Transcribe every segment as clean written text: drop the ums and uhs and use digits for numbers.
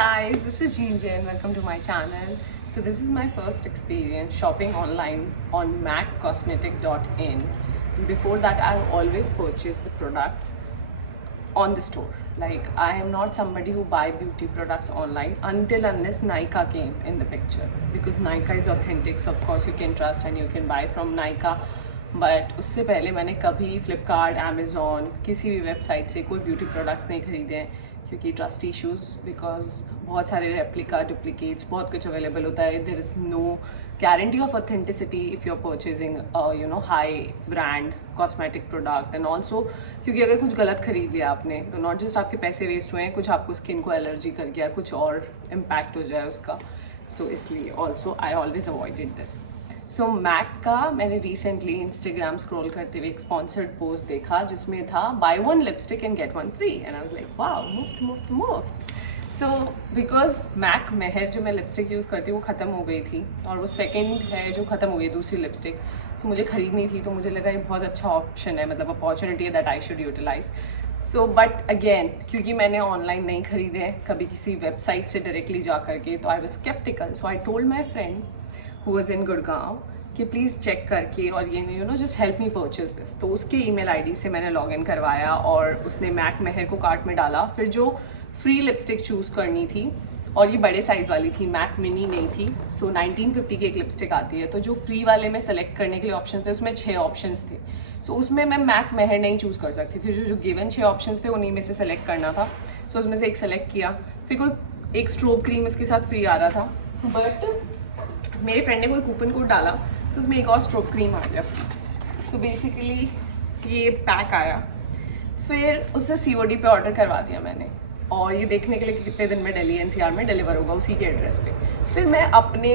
guys, this is Ginger and welcome to my channel. So this is my first experience shopping online on maccosmetic.in. Before that, I've always purchased the products on the store. Like, I am not somebody who buy beauty products online until unless Nykaa came in the picture, because Nykaa is authentic, so of course you can trust and you can buy from Nykaa. But उससे पहले मैंने कभी Flipkart, Amazon, किसी भी website से कोई beauty products नहीं खरीदे हैं, क्योंकि ट्रस्ट इश्यूज़, बिकॉज बहुत सारे रेप्लिका, डुप्लीकेट्स, बहुत कुछ अवेलेबल होता है. There is no guarantee of authenticity if you are purchasing high brand cosmetic product. And also क्योंकि अगर कुछ गलत खरीद लिया आपने तो नॉट जस्ट आपके पैसे वेस्ट हुए हैं, कुछ आपको स्किन को एलर्जी कर गया, कुछ और इम्पैक्ट हो जाए उसका. सो इसलिए also I always avoided this. So Mac का मैंने रिसेंटली इंस्टाग्राम स्क्रॉल करते हुए एक स्पॉन्सर्ड पोस्ट देखा जिसमें था buy one lipstick and get one free, and I was like wow, मुफ्त. सो बिकॉज मैक मेहर जो मैं लिपस्टिक यूज़ करती हूँ वो ख़त्म हो गई थी, और वो सेकंड है जो ख़त्म हो गई, दूसरी लिपस्टिक. सो मुझे खरीदनी थी, तो मुझे लगा ये बहुत अच्छा ऑप्शन है, मतलब अपॉर्चुनिटी है that I should utilise. So but again, क्योंकि मैंने ऑनलाइन नहीं खरीदे हैं कभी किसी वेबसाइट से डायरेक्टली जा करके, तो I was sceptical. So I told my friend who was in Gurgaon कि प्लीज़ चेक करके और ये just help me purchase this. तो उसके ईमेल आईडी से मैंने लॉगिन करवाया और उसने मैक मेहर को कार्ट में डाला. फिर जो फ्री लिपस्टिक चूज़ करनी थी, और ये बड़े साइज़ वाली थी, मैक मिनी नहीं थी. सो 1950 की एक लिपस्टिक आती है, तो जो फ्री वाले में सेलेक्ट करने के लिए ऑप्शन थे उसमें 6 ऑप्शन थे. सो उसमें मैं मैक मेहर नहीं चूज़ कर सकती थी. जो गिवन 6 ऑप्शन थे उन्हीं में से सेलेक्ट करना था. सो उसमें से एक सेलेक्ट किया. फिर कोई एक स्ट्रोब क्रीम उसके साथ फ्री आ रहा था, बट मेरे फ्रेंड ने कोई कूपन कोड डाला तो उसमें एक और स्ट्रोब क्रीम आ गया फ्री. सो बेसिकली ये पैक आया. फिर उससे COD पे ऑर्डर करवा दिया मैंने, और ये देखने के लिए कि कितने दिन में दिल्ली NCR में डिलीवर होगा उसी के एड्रेस पे. फिर मैं अपने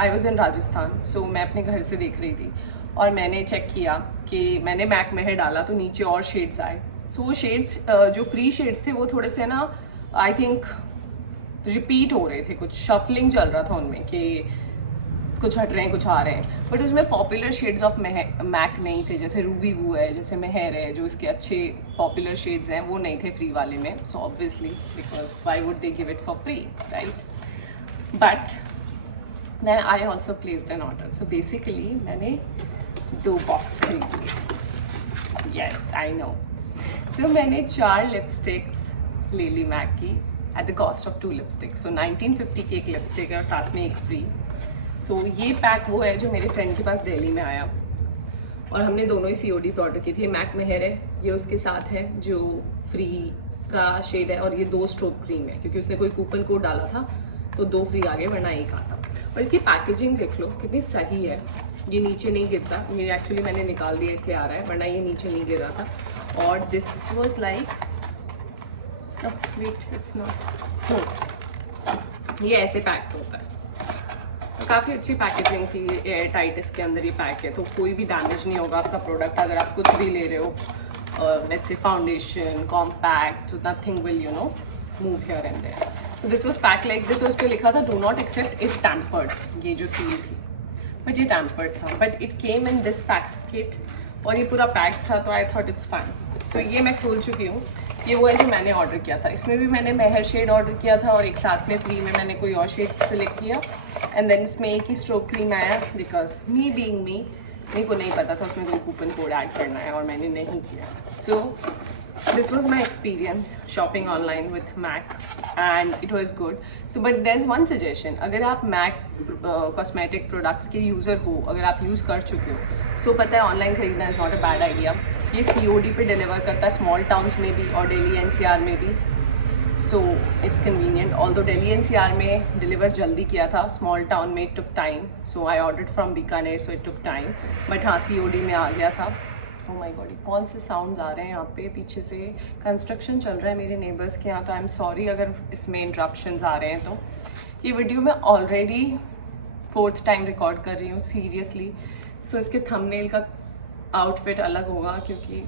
आई वॉज इन राजस्थान, सो मैं अपने घर से देख रही थी और मैंने चेक किया कि मैंने मैक मेहर डाला तो नीचे और शेड्स आए. सो वो शेड्स जो फ्री शेड्स थे वो थोड़े से ना आई थिंक रिपीट हो रहे थे, कुछ शफलिंग चल रहा था उनमें कि कुछ हट रहे हैं कुछ आ रहे हैं. बट उसमें पॉपुलर शेड्स ऑफ मैक नहीं थे, जैसे रूबी वू है, जैसे मेहर है, जो इसके अच्छे पॉपुलर शेड्स हैं वो नहीं थे फ्री वाले में. So obviously because why would they give it for free, right? But then I also placed an order. So basically मैंने 2 बॉक्स खरीद लिए. Yes, I know. सो मैंने 4 लिपस्टिक्स ले ली मैक की at the cost of 2 lipsticks. So 1950 की एक lipstick है और साथ में एक फ्री. सो ये पैक वो है जो मेरे फ्रेंड के पास दिल्ली में आया, और हमने दोनों ही COD पे ऑर्डर की थी. मैक मेहर है, ये उसके साथ है जो फ्री का शेड है, और ये 2 स्ट्रोब क्रीम है क्योंकि उसने कोई कूपन कोड डाला था तो 2 फ्री आ गए, वरना एक आता. और इसकी पैकेजिंग देख लो कितनी सही है, ये नीचे नहीं गिरता. ये एक्चुअली मैंने निकाल दिया इसलिए आ रहा है, वरना ये नीचे नहीं गिर रहा था. और this was like wait, it's not, ये ऐसे पैक होता है. काफ़ी अच्छी पैकेजिंग थी, एयर टाइट इसके अंदर ये पैक है, तो कोई भी डैमेज नहीं होगा आपका प्रोडक्ट. अगर आप कुछ भी ले रहे हो, let's say foundation, compact, so nothing will move here and there. तो this was pack like this. उस पर लिखा था do not accept if tampered, ये जो सील थी, बट ये टैम्पर्ड था. But it came in this packet और ये पूरा पैक था, तो I thought it's fine. So ये मैं खोल चुकी हूँ. ये वो है जो मैंने ऑर्डर किया था. इसमें भी मैंने मेहर शेड ऑर्डर किया था, और एक साथ में फ्री में मैंने कोई और शेड सेलेक्ट किया. एंड देन इसमें एक ही स्ट्रोब क्रीम आया, बिकॉज मी बीइंग मी, मेरे को नहीं पता था उसमें कोई कूपन कोड ऐड करना है, और मैंने नहीं किया. So this was my experience shopping online with Mac, and it was good. So but there is one suggestion, अगर आप मैक कॉस्मेटिक प्रोडक्ट्स के यूज़र हो, अगर आप यूज़ कर चुके हो, सो पता है ऑनलाइन खरीदना is not a bad idea. ये COD पे डिलीवर करता है स्मॉल टाउन्स में भी और दिल्ली NCR में भी. So it's convenient. Although Delhi NCR में डिलीवर जल्दी किया था, स्मॉल टाउन में it took time. So I ordered from Bikaner, so it took time. But हाँ, COD में आ गया था. ओ माय गॉड, कौन से साउंड्स आ रहे हैं यहाँ पे? पीछे से कंस्ट्रक्शन चल रहा है मेरे नेबर्स के यहाँ, तो आई एम सॉरी अगर इसमें इंटरप्शंस आ रहे हैं. तो ये वीडियो मैं ऑलरेडी 4th टाइम रिकॉर्ड कर रही हूँ सीरियसली. सो इसके थंबनेल का आउटफिट अलग होगा, क्योंकि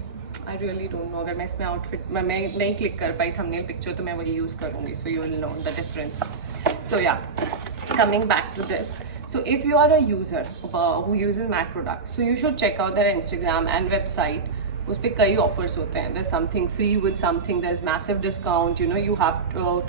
आई रियली डोंट नो. अगर मैं इसमें आउटफिट मैं नहीं क्लिक कर पाई थंबनेल पिक्चर, तो मैं वही यूज़ करूँगी. So you will know the difference. So yeah, coming back to this. So if you are a user who uses MAC products, so you should check out their Instagram and website उस पर कई offers होते हैं. There's something free with something, there's massive discount, you know, you have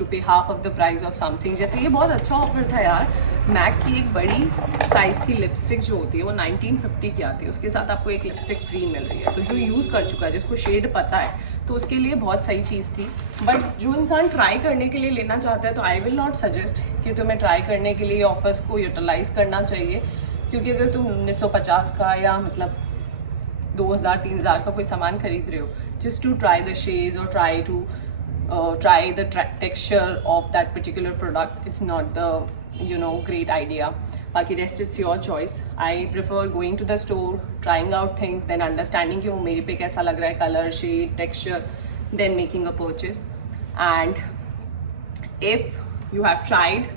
to pay half of the price of something. जैसे ये बहुत अच्छा offer था यार. मैक की एक बड़ी साइज़ की लिपस्टिक जो होती है वो 1950 की आती है, उसके साथ आपको एक लिपस्टिक फ्री मिल रही है. तो जो यूज़ कर चुका है, जिसको शेड पता है, तो उसके लिए बहुत सही चीज़ थी. बट जो इंसान ट्राई करने के लिए लेना चाहता है, तो आई विल नॉट सजेस्ट कि तुम्हें ट्राई करने के लिए ऑफर्स को यूटिलाइज़ करना चाहिए. क्योंकि अगर तुम 1950 का या मतलब 2000-3000 का कोई सामान खरीद रहे हो just to try the shades और try the texture of that particular product, it's not the great idea. Baki rest it's your choice. I prefer going to the store, trying out things, then understanding कि वो मेरे पे कैसा लग रहा है, color, shade, texture, then making a purchase. And if you have tried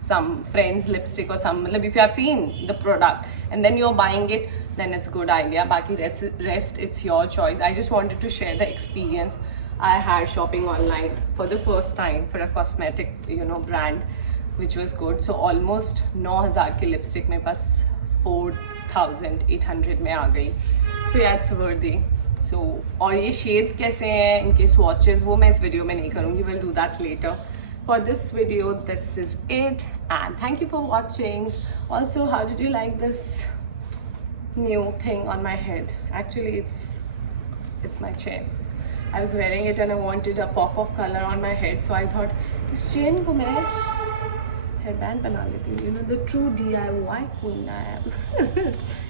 some friend's lipstick or some, if you have seen the product and then you're buying it, then it's a good idea. Baki rest it's your choice. I just wanted to share the experience I had shopping online for the first time for a cosmetic brand, which was good. So almost 9000 की lipstick मेरे पास 4800 में आ गई. So yeah, it's worthy. So और ये shades कैसे हैं, इनके swatches, वो मैं इस वीडियो में नहीं करूँगी. We'll do that later. For this video, this is it, and thank you for watching. Also, how did you like this new thing on my head? Actually, it's my chain. I was wearing it and I wanted a pop of color on my head, so I thought इस chain को मैं hairband बना लेती हूँ. You know, the true DIY queen I am.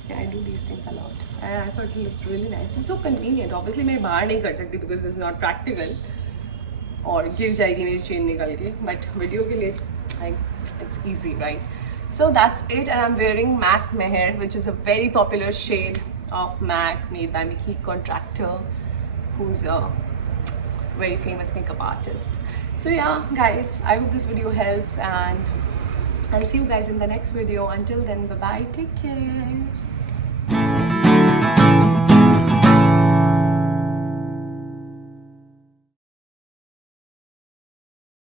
Yeah, I do these things a lot, and I thought it looked really nice. It's so convenient. Obviously, मैं बाहर नहीं कर सकती because this is not practical. और गिर जाएगी मेरी chain निकल के, बट वीडियो के लिए it's easy, right? So that's it, and I'm wearing MAC Meher, which is a very popular shade of MAC made by Mickey Contractor, who's a very famous makeup artist. So yeah guys, I hope this video helps, and I'll see you guys in the next video. Until then, bye bye, take care.